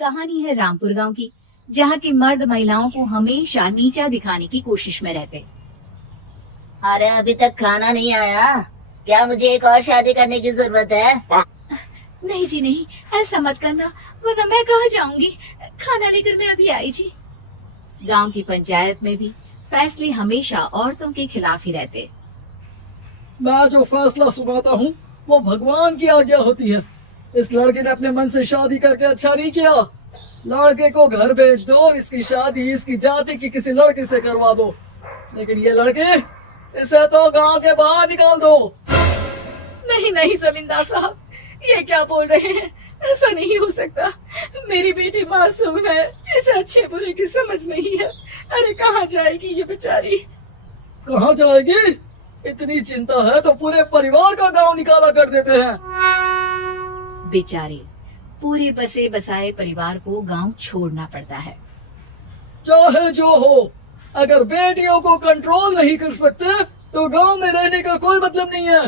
कहानी है रामपुर गांव की, जहां के मर्द महिलाओं को हमेशा नीचा दिखाने की कोशिश में रहते। अरे अभी तक खाना नहीं आया क्या? मुझे एक और शादी करने की जरूरत है। नहीं जी नहीं, ऐसा मत करना, वरना मैं कहाँ जाऊंगी। खाना लेकर मैं अभी आई जी। गांव की पंचायत में भी फैसले हमेशा औरतों के खिलाफ ही रहते। मैं जो फैसला सुनाता हूँ वो भगवान की आज्ञा होती है। इस लड़के ने अपने मन से शादी करके अच्छा नहीं किया। लड़के को घर भेज दो और इसकी शादी इसकी जाति की किसी लड़के से करवा दो, लेकिन ये लड़के, इसे तो गांव के बाहर निकाल दो। नहीं नहीं जमींदार साहब, ये क्या बोल रहे हैं? ऐसा नहीं हो सकता। मेरी बेटी मासूम है, इसे अच्छे बुरे की समझ नहीं है। अरे कहाँ जाएगी ये बेचारी? कहाँ जाएगी? इतनी चिंता है तो पूरे परिवार का गांव निकाला कर देते हैं। बेचारे पूरे बसे बसाए परिवार को गांव छोड़ना पड़ता है। चाहे जो हो, अगर बेटियों को कंट्रोल नहीं कर सकते तो गांव में रहने का कोई मतलब नहीं है।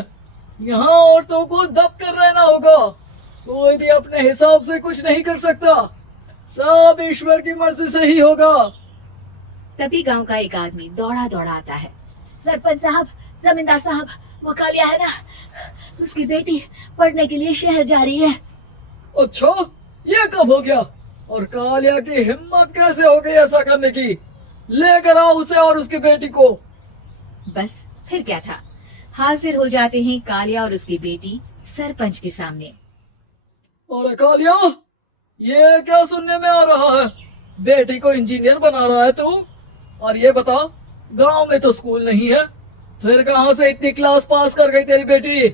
यहाँ औरतों को दब कर रहना होगा। कोई भी अपने हिसाब से कुछ नहीं कर सकता, सब ईश्वर की मर्जी से ही होगा। तभी गांव का एक आदमी दौड़ा दौड़ा आता है। सरपंच साहब, जमींदार साहब, वो कालिया है ना, उसकी बेटी पढ़ने के लिए शहर जा रही है। अच्छा, ये कब हो गया? और कालिया की हिम्मत कैसे हो गई ऐसा करने की? लेकर आओ उसे और उसकी बेटी को। बस फिर क्या था, हाजिर हो जाते हैं कालिया और उसकी बेटी सरपंच के सामने। और कालिया, ये क्या सुनने में आ रहा है? बेटी को इंजीनियर बना रहा है तू? और ये बता, गांव में तो स्कूल नहीं है, फिर कहां से इतनी क्लास पास कर गई तेरी बेटी?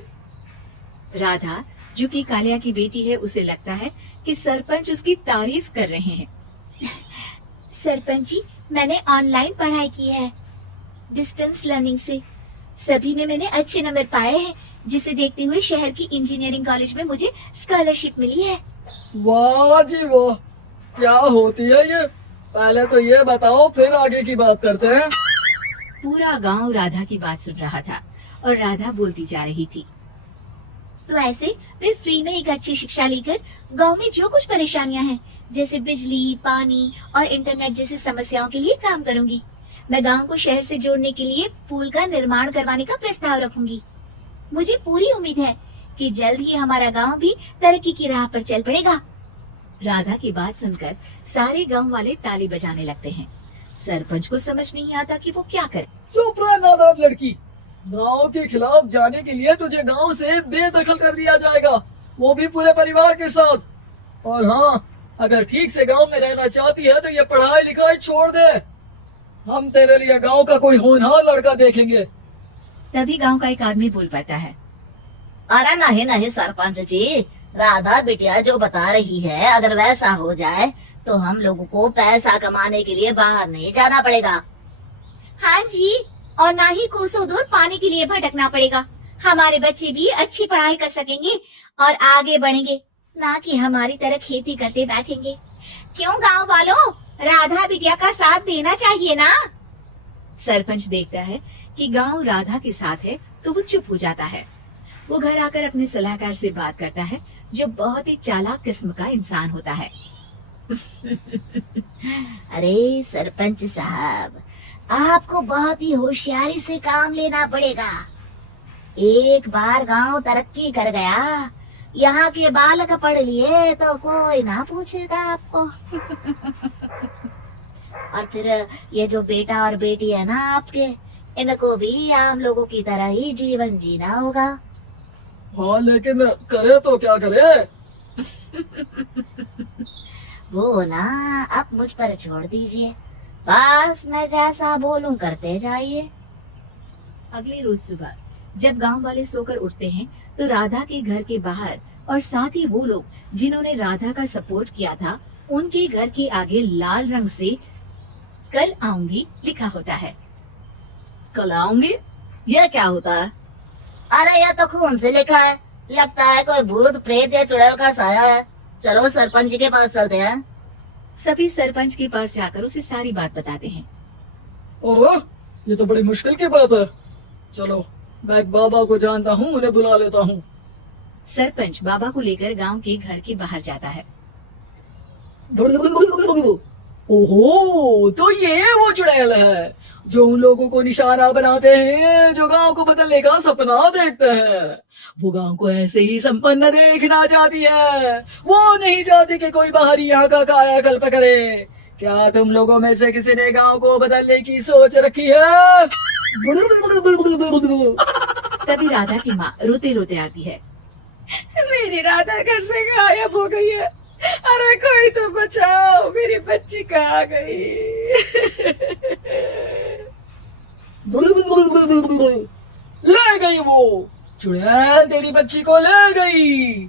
राधा, जो कि कालिया की बेटी है, उसे लगता है कि सरपंच उसकी तारीफ कर रहे हैं। सरपंच जी, मैंने ऑनलाइन पढ़ाई की है, डिस्टेंस लर्निंग से। सभी में मैंने अच्छे नंबर पाए हैं, जिसे देखते हुए शहर की इंजीनियरिंग कॉलेज में मुझे स्कॉलरशिप मिली है। वाह जी वाह, क्या होती है ये? पहले तो ये बताओ, फिर आगे की बात करते हैं। पूरा गांव राधा की बात सुन रहा था और राधा बोलती जा रही थी। तो ऐसे मैं फ्री में एक अच्छी शिक्षा लेकर गांव में जो कुछ परेशानियां हैं, जैसे बिजली, पानी और इंटरनेट जैसी समस्याओं के लिए काम करूंगी। मैं गांव को शहर से जोड़ने के लिए पुल का निर्माण करवाने का प्रस्ताव रखूंगी। मुझे पूरी उम्मीद है कि जल्द ही हमारा गांव भी तरक्की की राह पर चल पड़ेगा। राधा की बात सुनकर सारे गांव वाले ताली बजाने लगते हैं। सरपंच को समझ नहीं आता कि वो क्या करे। चुप रह नादान लड़की, गांव के खिलाफ जाने के लिए तुझे गांव से बेदखल कर दिया जाएगा, वो भी पूरे परिवार के साथ। और हाँ, अगर ठीक से गांव में रहना चाहती है तो ये पढ़ाई लिखाई छोड़ दे। हम तेरे लिए गांव का कोई होनहार लड़का देखेंगे। तभी गांव का एक आदमी बोल पड़ता है। अरे नहीं नहीं सरपंच जी, राधा बिटिया जो बता रही है, अगर वैसा हो जाए तो हम लोगों को पैसा कमाने के लिए बाहर नहीं जाना पड़ेगा। हाँ जी, और ना ही कोसों दूर पानी के लिए भटकना पड़ेगा। हमारे बच्चे भी अच्छी पढ़ाई कर सकेंगे और आगे बढ़ेंगे, ना कि हमारी तरह खेती करते बैठेंगे। क्यों गांव वालों, राधा बिटिया का साथ देना चाहिए ना। सरपंच देखता है कि गांव राधा के साथ है तो वो चुप हो जाता है। वो घर आकर अपने सलाहकार से बात करता है, जो बहुत ही चालाक किस्म का इंसान होता है। अरे सरपंच साहब, आपको बहुत ही होशियारी से काम लेना पड़ेगा। एक बार गांव तरक्की कर गया, यहाँ के बालक पढ़ लिए तो कोई ना पूछेगा आपको। और फिर ये जो बेटा और बेटी है ना आपके, इनको भी आम लोगों की तरह ही जीवन जीना होगा। हाँ, लेकिन करे तो क्या करे? वो ना अब मुझ पर छोड़ दीजिए, बस मैं जैसा बोलूं करते जाइए। अगले रोज सुबह जब गांव वाले सोकर उठते हैं तो राधा के घर के बाहर और साथ ही वो लोग जिन्होंने राधा का सपोर्ट किया था, उनके घर के आगे लाल रंग से कल आऊंगी लिखा होता है। कल आऊंगी? यह क्या होता है? अरे यह तो खून से लिखा है, लगता है कोई भूत प्रेत या चुड़ैल का साया है। चलो सरपंच जी के पास चलते हैं। सभी सरपंच के पास जाकर उसे सारी बात बताते हैं। ओह, ये तो बड़ी मुश्किल की बात है। चलो, मैं एक बाबा को जानता हूँ, उन्हें बुला लेता हूँ। सरपंच बाबा को लेकर गांव के घर के बाहर जाता है। ओहो, तो ये वो चुड़ैल है जो उन लोगों को निशाना बनाते हैं जो गांव को बदलने का सपना देखते हैं। वो गांव को ऐसे ही संपन्न देखना चाहती है, वो नहीं चाहती कि कोई बाहरी यहाँ का कायाकल्प करे। क्या तुम लोगों में से किसी ने गांव को बदलने की सोच रखी है? तभी राधा की माँ रोते रोते आती है। मेरी राधा घर से गायब हो गई है। अरे कोई तो बचाओ, मेरी बच्ची कहाँ गई? ले गई वो चुड़ैल, तेरी बच्ची को ले गई।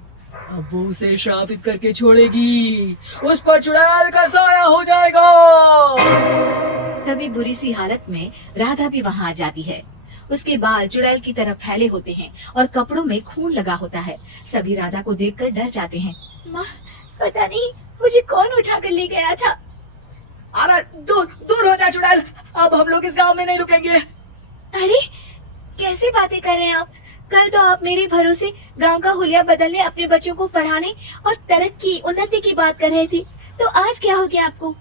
अब वो उसे शापित करके छोड़ेगी, उस पर चुड़ैल का साया हो जाएगा। तभी बुरी सी हालत में राधा भी वहाँ आ जाती है। उसके बाल चुड़ैल की तरफ फैले होते हैं और कपड़ों में खून लगा होता है। सभी राधा को देखकर डर जाते हैं। माँ, पता नहीं मुझे कौन उठा कर ले गया था। अरे दूर दूर हो जा चुड़ैल, अब हम लोग इस गांव में नहीं रुकेंगे। अरे कैसी बातें कर रहे हैं आप? कल तो आप मेरे भरोसे गांव का हुलिया बदलने, अपने बच्चों को पढ़ाने और तरक्की उन्नति की बात कर रहे थे, तो आज क्या हो गया आपको?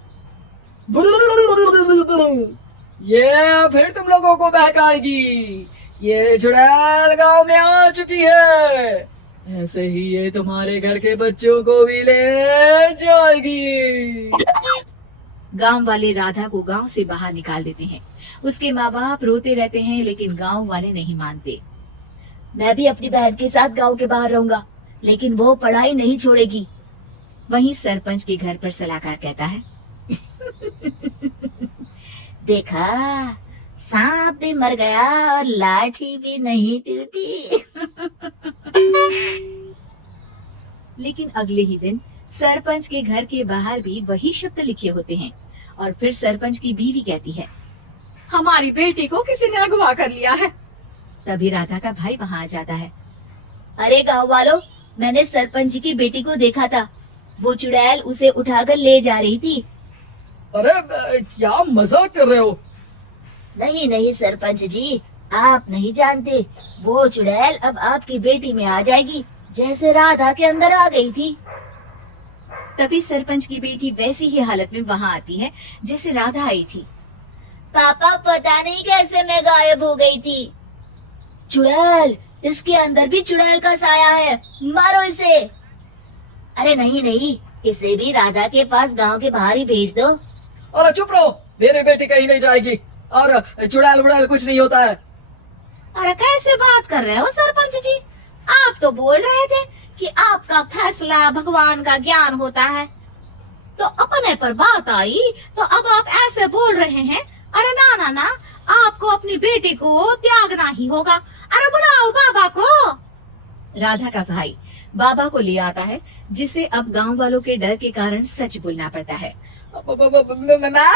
ये फिर तुम लोगों को बहकाएगी। ये चुड़ैल गांव में आ चुकी है, ऐसे ही ये तुम्हारे घर के बच्चों को भी ले जाएगी। गांव वाले राधा को गांव से बाहर निकाल देते हैं। उसके माँ बाप रोते रहते हैं, लेकिन गांव वाले नहीं मानते। मैं भी अपनी बहन के साथ गांव के बाहर रहूंगा, लेकिन वो पढ़ाई नहीं छोड़ेगी। वहीं सरपंच के घर पर सलाहकार कहता है, देखा, सांप भी मर गया और लाठी भी नहीं टूटी। लेकिन अगले ही दिन सरपंच के घर के बाहर भी वही शब्द लिखे होते हैं। और फिर सरपंच की बीवी कहती है, हमारी बेटी को किसी ने अगवा कर लिया है। तभी राधा का भाई वहाँ आ जाता है। अरे गांव वालों, मैंने सरपंच जी की बेटी को देखा था। वो चुड़ैल उसे उठाकर ले जा रही थी। अरे क्या मजाक कर रहे हो? नहीं नहीं सरपंच जी, आप नहीं जानते। वो चुड़ैल अब आपकी बेटी में आ जाएगी, जैसे राधा के अंदर आ गई थी। तभी सरपंच की बेटी वैसी ही हालत में वहाँ आती है जैसे राधा आई थी। पापा, पता नहीं कैसे मैं गायब हो गई थी। चुड़ैल, इसके अंदर भी चुड़ैल का साया है, मारो इसे। अरे नहीं नहीं, इसे भी राधा के पास गांव के बाहर ही भेज दो। अरे चुप रहो, मेरी बेटी कहीं नहीं जाएगी और चुड़ैल वुड़ैल कुछ नहीं होता है। अरे कैसे बात कर रहे हो सरपंच जी? आप तो बोल रहे थे कि आपका फैसला भगवान का ज्ञान होता है, तो अपने पर बात आई तो अब आप ऐसे बोल रहे हैं। अरे ना ना ना, आपको अपनी बेटी को त्यागना ही होगा। अरे बुलाओ बाबा को। राधा का भाई बाबा को ले आता है, जिसे अब गांव वालों के डर के कारण सच बोलना पड़ता है। मैं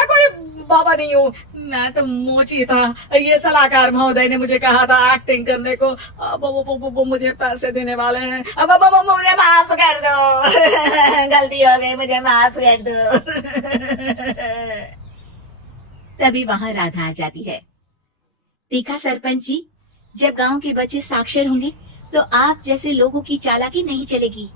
कोई बाबा नहीं हूँ, मैं तो मोची था। ये सलाहकार महोदय ने मुझे कहा था एक्टिंग करने को। वो मुझे पैसे देने वाले हैं। अब मुझे माफ कर दो। गलती हो गई, मुझे माफ कर दो। तभी वहाँ राधा आ जाती है। देखा सरपंच जी, जब गांव के बच्चे साक्षर होंगे तो आप जैसे लोगों की चालाकी नहीं चलेगी।